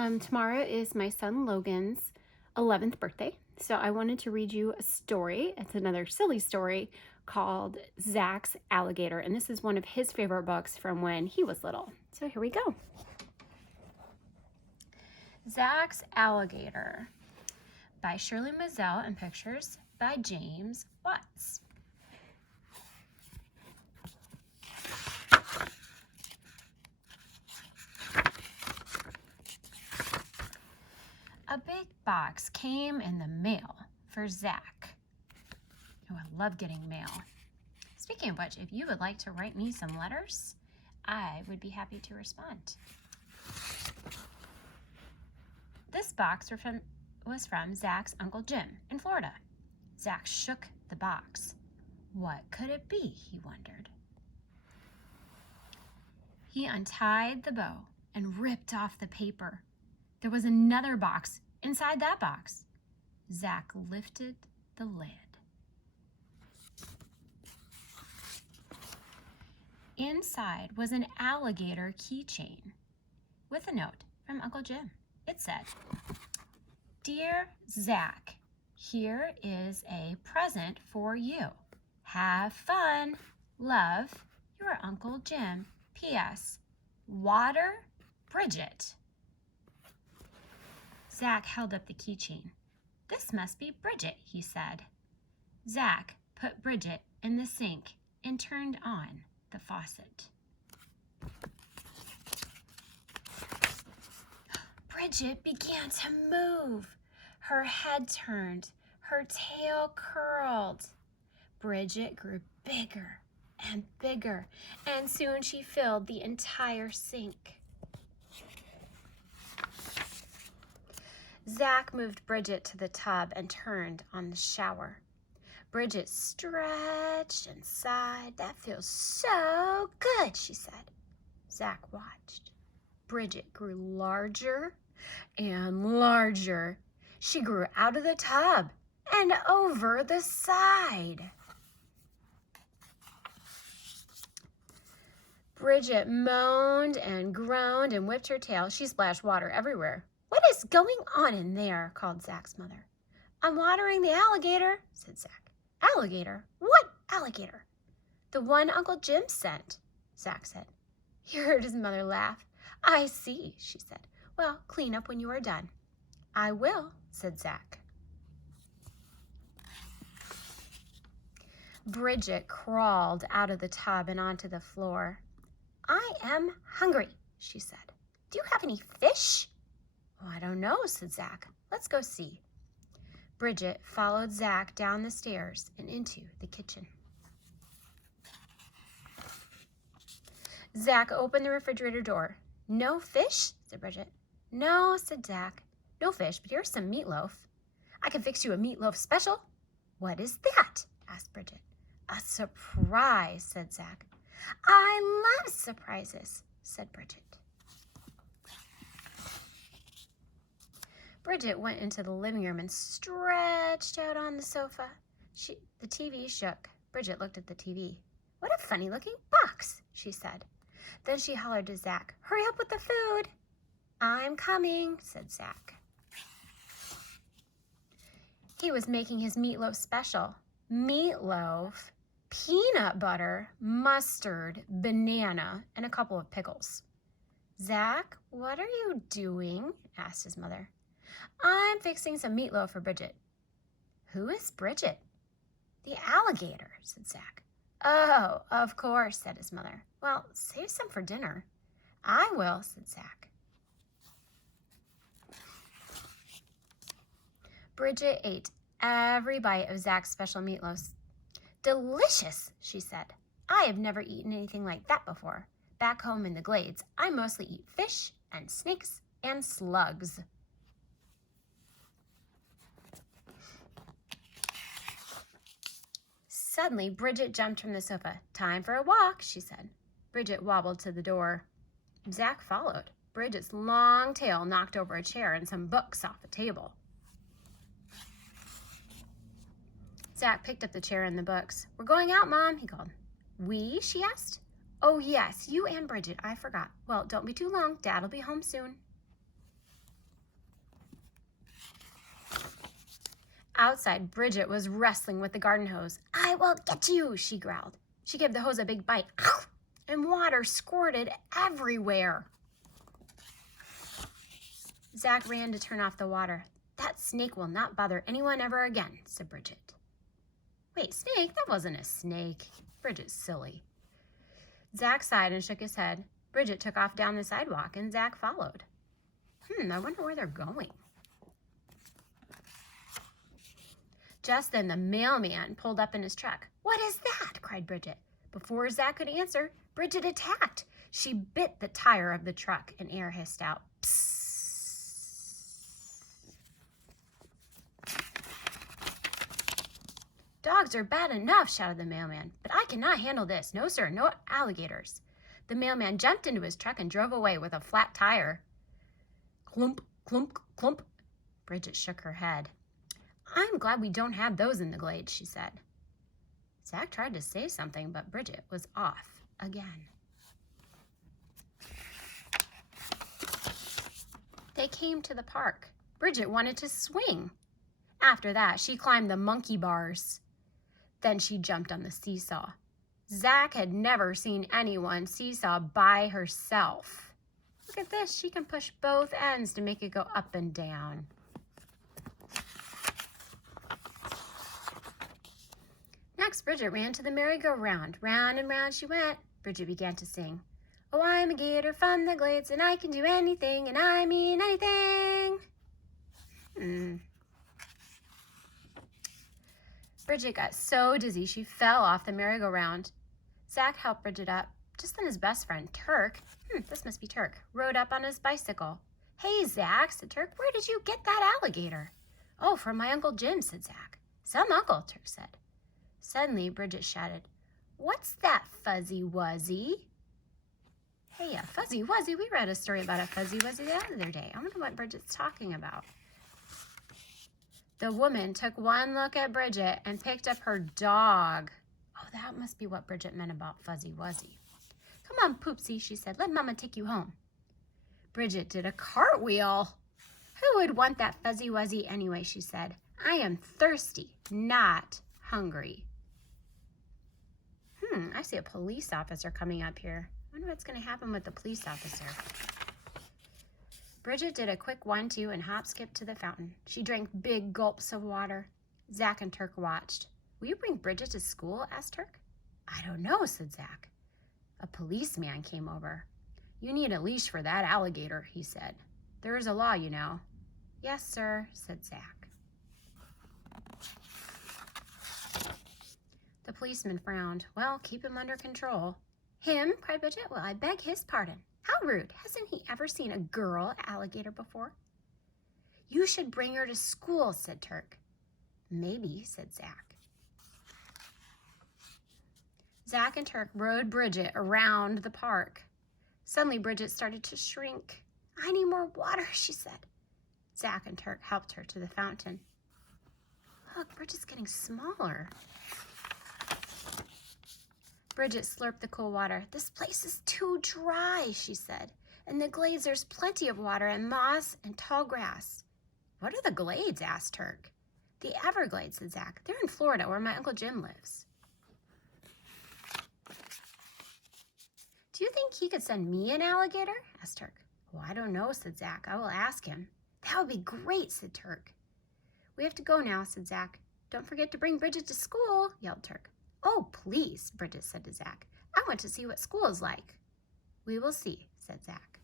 Tomorrow is my son Logan's 11th birthday, so I wanted to read you a story. It's another silly story called Zack's Alligator, and this is one of his favorite books from when he was little. So here we go. Zack's Alligator by Shirley Mazel and pictures by James Watts. A big box came in the mail for Zack. Oh, I love getting mail. Speaking of which, if you would like to write me some letters, I would be happy to respond. This box was from Zack's Uncle Jim in Florida. Zack shook the box. What could it be, he wondered. He untied the bow and ripped off the paper. There was another box inside that box. Zack lifted the lid. Inside was an alligator keychain with a note from Uncle Jim. It said, "Dear Zack, here is a present for you. Have fun. Love, your Uncle Jim. P.S. Water, Bridget." Zack held up the keychain. "This must be Bridget," he said. Zack put Bridget in the sink and turned on the faucet. Bridget began to move. Her head turned, her tail curled. Bridget grew bigger and bigger, and soon she filled the entire sink. Zack moved Bridget to the tub and turned on the shower. Bridget stretched and sighed. "That feels so good," she said. Zack watched. Bridget grew larger and larger. She grew out of the tub and over the side. Bridget moaned and groaned and whipped her tail. She splashed water everywhere. "What is going on in there?" called Zack's mother. "I'm watering the alligator," said Zack. "Alligator? What alligator?" "The one Uncle Jim sent," Zack said. He heard his mother laugh. "I see," she said. "Well, clean up when you are done." "I will," said Zack. Bridget crawled out of the tub and onto the floor. "I am hungry," she said. "Do you have any fish?" "Oh, I don't know," said Zack. "Let's go see." Bridget followed Zack down the stairs and into the kitchen. Zack opened the refrigerator door. "No fish?" said Bridget. "No," said Zack. "No fish, but here's some meatloaf." "I can fix you a meatloaf special." "What is that?" asked Bridget. "A surprise," said Zack. "I love surprises," said Bridget. Bridget went into the living room and stretched out on the sofa. The TV shook. Bridget looked at the TV. "What a funny-looking box," she said. Then she hollered to Zack, "Hurry up with the food." "I'm coming," said Zack. He was making his meatloaf special. Meatloaf, peanut butter, mustard, banana, and a couple of pickles. "Zack, what are you doing?" asked his mother. "I'm fixing some meatloaf for Bridget." "Who is Bridget?" "The alligator," said Zack. "Oh, of course," said his mother. "Well, save some for dinner." "I will," said Zack. Bridget ate every bite of Zack's special meatloaf. "Delicious," she said. "I have never eaten anything like that before. Back home in the glades, I mostly eat fish and snakes and slugs." Suddenly, Bridget jumped from the sofa. "Time for a walk," she said. Bridget wobbled to the door. Zack followed. Bridget's long tail knocked over a chair and some books off a table. Zack picked up the chair and the books. "We're going out, Mom," he called. "We?" she asked. "Oh, yes, you and Bridget. I forgot. Well, don't be too long. Dad'll be home soon." Outside, Bridget was wrestling with the garden hose. "I will get you," she growled. She gave the hose a big bite, and water squirted everywhere. Zack ran to turn off the water. "That snake will not bother anyone ever again," said Bridget. "Wait, snake? That wasn't a snake." Bridget's silly. Zack sighed and shook his head. Bridget took off down the sidewalk, and Zack followed. I wonder where they're going. Just then, the mailman pulled up in his truck. "What is that?" cried Bridget. Before Zack could answer, Bridget attacked. She bit the tire of the truck, and air hissed out. Psst. "Dogs are bad enough," shouted the mailman, "but I cannot handle this. No, sir, no alligators." The mailman jumped into his truck and drove away with a flat tire. Clump, clump, clump. Bridget shook her head. "I'm glad we don't have those in the glade," she said. Zack tried to say something, but Bridget was off again. They came to the park. Bridget wanted to swing. After that, she climbed the monkey bars. Then she jumped on the seesaw. Zack had never seen anyone seesaw by herself. Look at this. She can push both ends to make it go up and down. Next, Bridget ran to the merry-go-round. Round and round she went. Bridget began to sing. "Oh, I'm a gator from the glades, and I can do anything, and I mean anything." Bridget got so dizzy she fell off the merry-go-round. Zack helped Bridget up. Just then his best friend, Turk, this must be Turk, rode up on his bicycle. "Hey, Zack," said Turk, "where did you get that alligator?" "Oh, from my Uncle Jim," said Zack. "Some uncle," Turk said. Suddenly, Bridget shouted, "What's that fuzzy wuzzy?" Hey, a fuzzy wuzzy. We read a story about a fuzzy wuzzy the other day. I wonder what Bridget's talking about. The woman took one look at Bridget and picked up her dog. Oh, that must be what Bridget meant about fuzzy wuzzy. "Come on, Poopsie," she said. "Let Mama take you home." Bridget did a cartwheel. "Who would want that fuzzy wuzzy anyway?" she said. "I am thirsty, not hungry." I see a police officer coming up here. I wonder what's going to happen with the police officer. Bridget did a quick 1-2 and hop-skipped to the fountain. She drank big gulps of water. Zack and Turk watched. "Will you bring Bridget to school?" asked Turk. "I don't know," said Zack. A policeman came over. "You need a leash for that alligator," he said. "There is a law, you know." "Yes, sir," said Zack. The policeman frowned. "Well, keep him under control." "Him?" cried Bridget. "Well, I beg his pardon. How rude. Hasn't he ever seen a girl alligator before?" "You should bring her to school," said Turk. "Maybe," said Zack. Zack and Turk rode Bridget around the park. Suddenly, Bridget started to shrink. "I need more water," she said. Zack and Turk helped her to the fountain. "Look, Bridget's getting smaller." Bridget slurped the cool water. "This place is too dry," she said. "In the glades, there's plenty of water and moss and tall grass." "What are the glades?" asked Turk. "The Everglades," said Zack. "They're in Florida, where my Uncle Jim lives." "Do you think he could send me an alligator?" asked Turk. "Oh, I don't know," said Zack. "I will ask him." "That would be great," said Turk. "We have to go now," said Zack. "Don't forget to bring Bridget to school," yelled Turk. "Oh, please," Bridget said to Zack. "I want to see what school is like." "We will see," said Zack.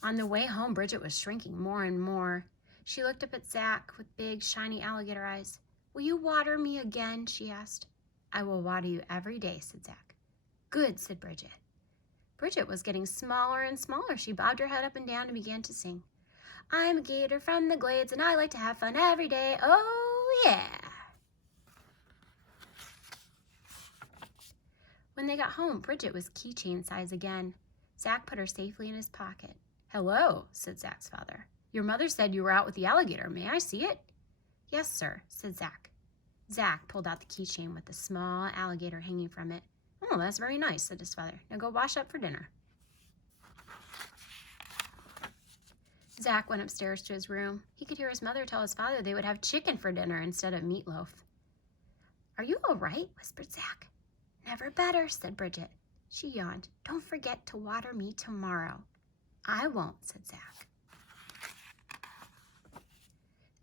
On the way home, Bridget was shrinking more and more. She looked up at Zack with big, shiny alligator eyes. "Will you water me again?" she asked. "I will water you every day," said Zack. "Good," said Bridget. Bridget was getting smaller and smaller. She bobbed her head up and down and began to sing. "I'm a gator from the glades, and I like to have fun every day. Oh, yeah." When they got home, Bridget was keychain size again. Zack put her safely in his pocket. "Hello," said Zack's father. "Your mother said you were out with the alligator. May I see it?" "Yes, sir," said Zack. Zack pulled out the keychain with the small alligator hanging from it. "Oh, that's very nice," said his father. "Now go wash up for dinner." Zack went upstairs to his room. He could hear his mother tell his father they would have chicken for dinner instead of meatloaf. "Are you all right?" whispered Zack. "Never better," said Bridget. She yawned. "Don't forget to water me tomorrow." "I won't," said Zack.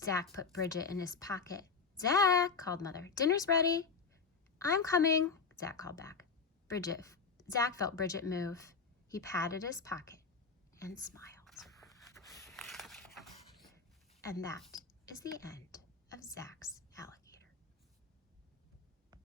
Zack put Bridget in his pocket. "Zack," called Mother, "dinner's ready." "I'm coming," Zack called back. Zack felt Bridget move. He patted his pocket and smiled. And that is the end of Zack's